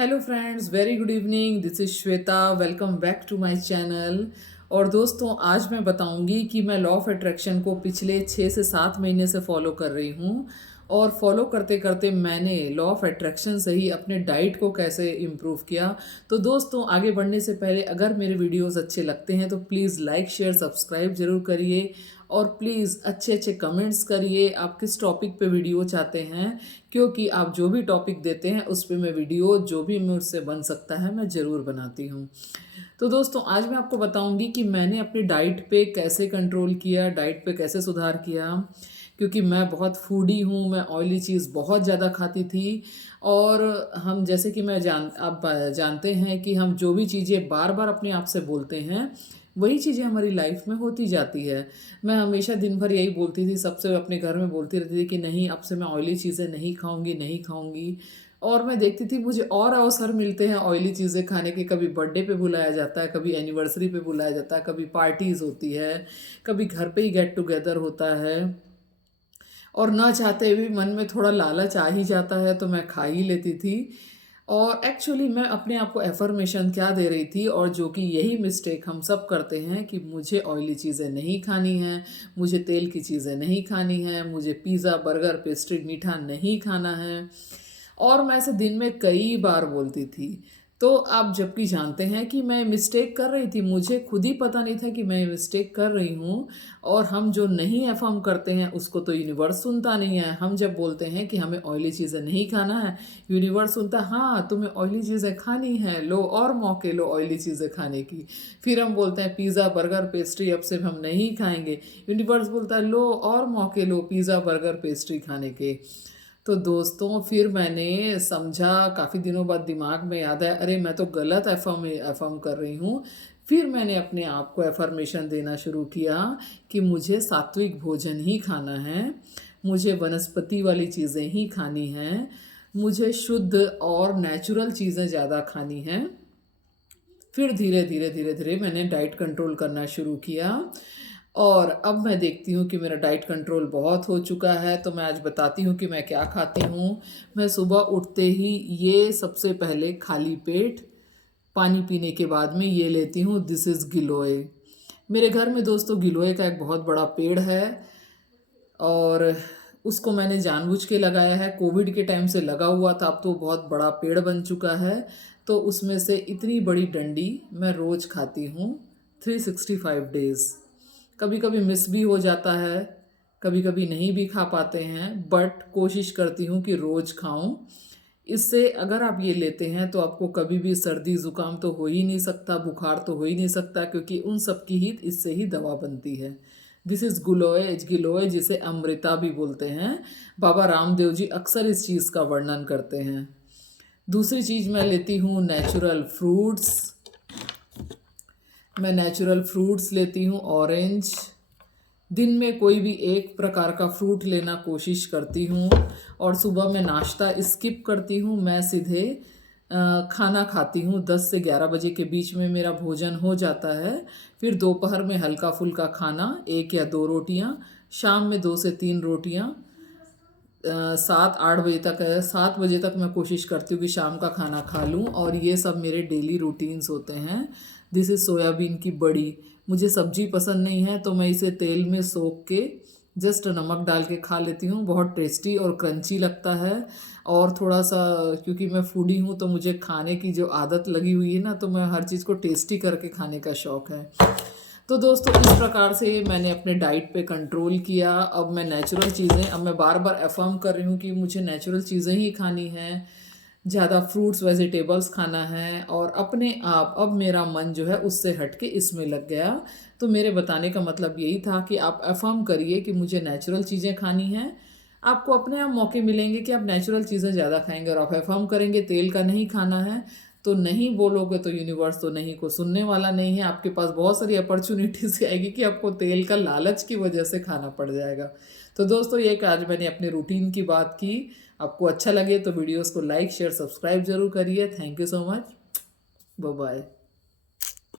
Hello friends, very good evening. This is Shweta. Welcome back to my channel. और दोस्तों, आज मैं बताऊंगी कि मैं लॉ ऑफ अट्रैक्शन को पिछले 6 से 7 महीने से फॉलो कर रही हूँ। और फॉलो करते करते मैंने लॉ ऑफ अट्रैक्शन से ही अपने डाइट को कैसे इम्प्रूव किया। तो दोस्तों, आगे बढ़ने से पहले अगर मेरे वीडियोस अच्छे लगते हैं तो प्लीज़ लाइक शेयर सब्सक्राइब ज़रूर करिए। और प्लीज़ अच्छे अच्छे कमेंट्स करिए, आप किस टॉपिक पे वीडियो चाहते हैं, क्योंकि आप जो भी टॉपिक देते हैं उस पे मैं वीडियो जो भी मुझसे बन सकता है मैं ज़रूर बनाती हूँ। तो दोस्तों, आज मैं आपको बताऊंगी कि मैंने अपनी डाइट पे कैसे कंट्रोल किया, डाइट पे कैसे सुधार किया। क्योंकि मैं बहुत फूडी हूँ, मैं ऑयली चीज़ बहुत ज़्यादा खाती थी। और हम जैसे कि आप जानते हैं कि हम जो भी चीज़ें बार बार अपने आप से बोलते हैं वही चीज़ें हमारी लाइफ में होती जाती है। मैं हमेशा दिन भर यही बोलती थी, सबसे अपने घर में बोलती रहती थी कि नहीं, अब से मैं ऑयली चीज़ें नहीं खाऊंगी, नहीं खाऊंगी। और मैं देखती थी मुझे और अवसर मिलते हैं ऑयली चीज़ें खाने के। कभी बर्थडे पे बुलाया जाता है, कभी एनिवर्सरी पे बुलाया जाता है, कभी पार्टीज़ होती है, कभी घर पे ही गेट टुगेदर होता है। और ना चाहते हुए मन में थोड़ा लालच आ ही जाता है तो मैं खा ही लेती थी। और एक्चुअली मैं अपने आप को एफर्मेशन क्या दे रही थी, और जो कि यही मिस्टेक हम सब करते हैं कि मुझे ऑयली चीज़ें नहीं खानी हैं, मुझे तेल की चीज़ें नहीं खानी हैं, मुझे पिज़्ज़ा बर्गर पेस्ट्री मीठा नहीं खाना है। और मैं ऐसे दिन में कई बार बोलती थी। तो आप जबकि जानते हैं कि मैं मिस्टेक कर रही थी, मुझे खुद ही पता नहीं था कि मैं मिस्टेक कर रही हूँ। और हम जो नहीं अफर्म करते हैं उसको तो यूनिवर्स सुनता नहीं है। हम जब बोलते हैं कि हमें ऑयली चीज़ें नहीं खाना है, यूनिवर्स सुनता हाँ तुम्हें ऑयली चीज़ें खानी है, लो और मौके लो ऑयली चीज़ें खाने की। फिर हम बोलते हैं पिज़्ज़ा बर्गर पेस्ट्री अब से हम नहीं खाएंगे, यूनिवर्स बोलता है लो और मौके लो पिज़्ज़ा बर्गर पेस्ट्री खाने के। तो दोस्तों, फिर मैंने समझा, काफ़ी दिनों बाद दिमाग में याद आया, अरे मैं तो गलत एफर्म कर रही हूँ। फिर मैंने अपने आप को एफर्मेशन देना शुरू किया कि मुझे सात्विक भोजन ही खाना है, मुझे वनस्पति वाली चीज़ें ही खानी हैं, मुझे शुद्ध और नेचुरल चीज़ें ज़्यादा खानी हैं। फिर धीरे धीरे धीरे धीरे मैंने डाइट कंट्रोल करना शुरू किया। और अब मैं देखती हूँ कि मेरा डाइट कंट्रोल बहुत हो चुका है। तो मैं आज बताती हूँ कि मैं क्या खाती हूँ। मैं सुबह उठते ही ये सबसे पहले खाली पेट पानी पीने के बाद में ये लेती हूँ, दिस इज़ गिलोय। मेरे घर में दोस्तों गिलोय का एक बहुत बड़ा पेड़ है, और उसको मैंने जानबूझ के लगाया है। कोविड के टाइम से लगा हुआ था, अब तो बहुत बड़ा पेड़ बन चुका है। तो उसमें से इतनी बड़ी डंडी मैं रोज़ खाती हूँ, 365 डेज़। कभी कभी मिस भी हो जाता है, कभी कभी नहीं भी खा पाते हैं, बट कोशिश करती हूँ कि रोज़ खाऊं। इससे अगर आप ये लेते हैं तो आपको कभी भी सर्दी ज़ुकाम तो हो ही नहीं सकता, बुखार तो हो ही नहीं सकता, क्योंकि उन सब की ही इससे ही दवा बनती है। दिस इज़ गिलोय। गिलोय जिसे अमृता भी बोलते हैं। बाबा रामदेव जी अक्सर इस चीज़ का वर्णन करते हैं। दूसरी चीज़ मैं लेती हूँ नेचुरल फ्रूट्स। मैं नेचुरल फ्रूट्स लेती हूँ, ऑरेंज। दिन में कोई भी एक प्रकार का फ्रूट लेना कोशिश करती हूँ। और सुबह में नाश्ता स्किप करती हूँ, मैं सीधे खाना खाती हूँ। 10 से 11 बजे के बीच में मेरा भोजन हो जाता है। फिर दोपहर में हल्का फुल्का खाना, 1 या 2 रोटियाँ। शाम में 2 से 3 रोटियाँ। 7-8 बजे तक है, 7 बजे तक मैं कोशिश करती हूँ कि शाम का खाना खा लूँ। और ये सब मेरे डेली रूटीन्स होते हैं। दिस इज़ सोयाबीन की बड़ी। मुझे सब्जी पसंद नहीं है तो मैं इसे तेल में सोख के जस्ट नमक डाल के खा लेती हूँ। बहुत टेस्टी और क्रंची लगता है। और थोड़ा सा, क्योंकि मैं फूडी हूँ तो मुझे खाने की जो आदत लगी हुई है ना, तो मैं हर चीज़ को टेस्टी करके खाने का शौक़ है। तो दोस्तों, इस प्रकार से मैंने अपने डाइट पे कंट्रोल किया। अब मैं नेचुरल चीज़ें, अब मैं बार बार अफर्म कर रही हूँ कि मुझे नेचुरल चीज़ें ही खानी हैं, ज़्यादा फ्रूट्स वेजिटेबल्स खाना है। और अपने आप अब मेरा मन जो है उससे हट के इसमें लग गया। तो मेरे बताने का मतलब यही था कि आप अफर्म करिए कि मुझे नेचुरल चीज़ें खानी हैं। आपको अपने आप मौके मिलेंगे कि आप नेचुरल चीज़ें ज़्यादा खाएंगे। और आप अफर्म करेंगे तेल का नहीं खाना है, तो नहीं बोलोगे तो यूनिवर्स तो नहीं को सुनने वाला नहीं है। आपके पास बहुत सारी अपॉर्चुनिटीज आएगी कि आपको तेल का लालच की वजह से खाना पड़ जाएगा। तो दोस्तों, ये कि आज मैंने अपने रूटीन की बात की। आपको अच्छा लगे तो वीडियोस को लाइक शेयर सब्सक्राइब जरूर करिए। Thank you so much. Bye bye.